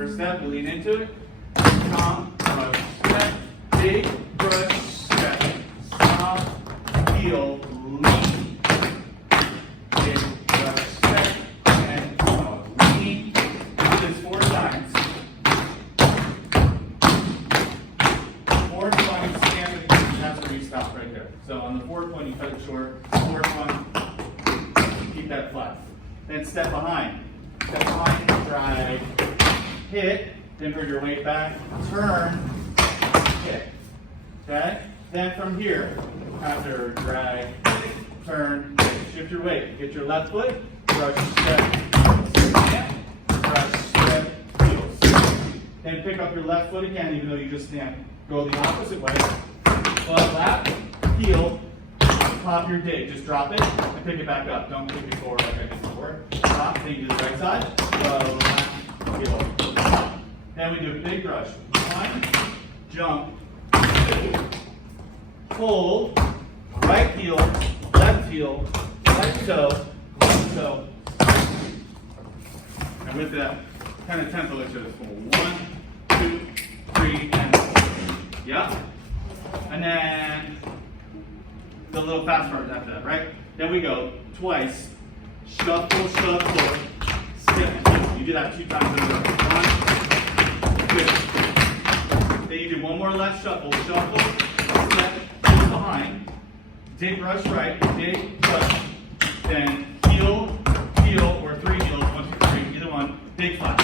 First step, you lean into it. Stomp, brush, step, big, brush, step, stomp, heel, lean. Big, brush, step, and lean. Do this 4 times. 4th one, stand with it, and that's where you stop right there. So on the 4th one, you cut it short. 4th one, keep that flat. Then step behind. Step behind, drive. Hit, then bring your weight back, turn, hit. Okay? Then from here, after drag, turn, shift your weight. Get your left foot, brush, step, stand, brush, step, heels. Then pick up your left foot again, even though you just stand. Go the opposite way. Butt lap, heel, pop your dig. Just drop it and pick it back up. Don't kick it forward like I did before. Drop, then you do the right side. Go, lap, heel. Then we do a big brush. 1, jump, 2, hold, right heel, left toe, left toe. And with that kind of tempo, let's do this. 1, 2, 3, and 4. Yeah? And then the little fast part after that, right? Then we go twice. Shuffle, shuffle, step. You do that 2 times in a row. 1, 2. Then you do one more left shuffle, shuffle, step, heel behind, dig, brush right, dig, brush, then heel, heel, or 3 heels, 1, 2, 3, either one, big flat.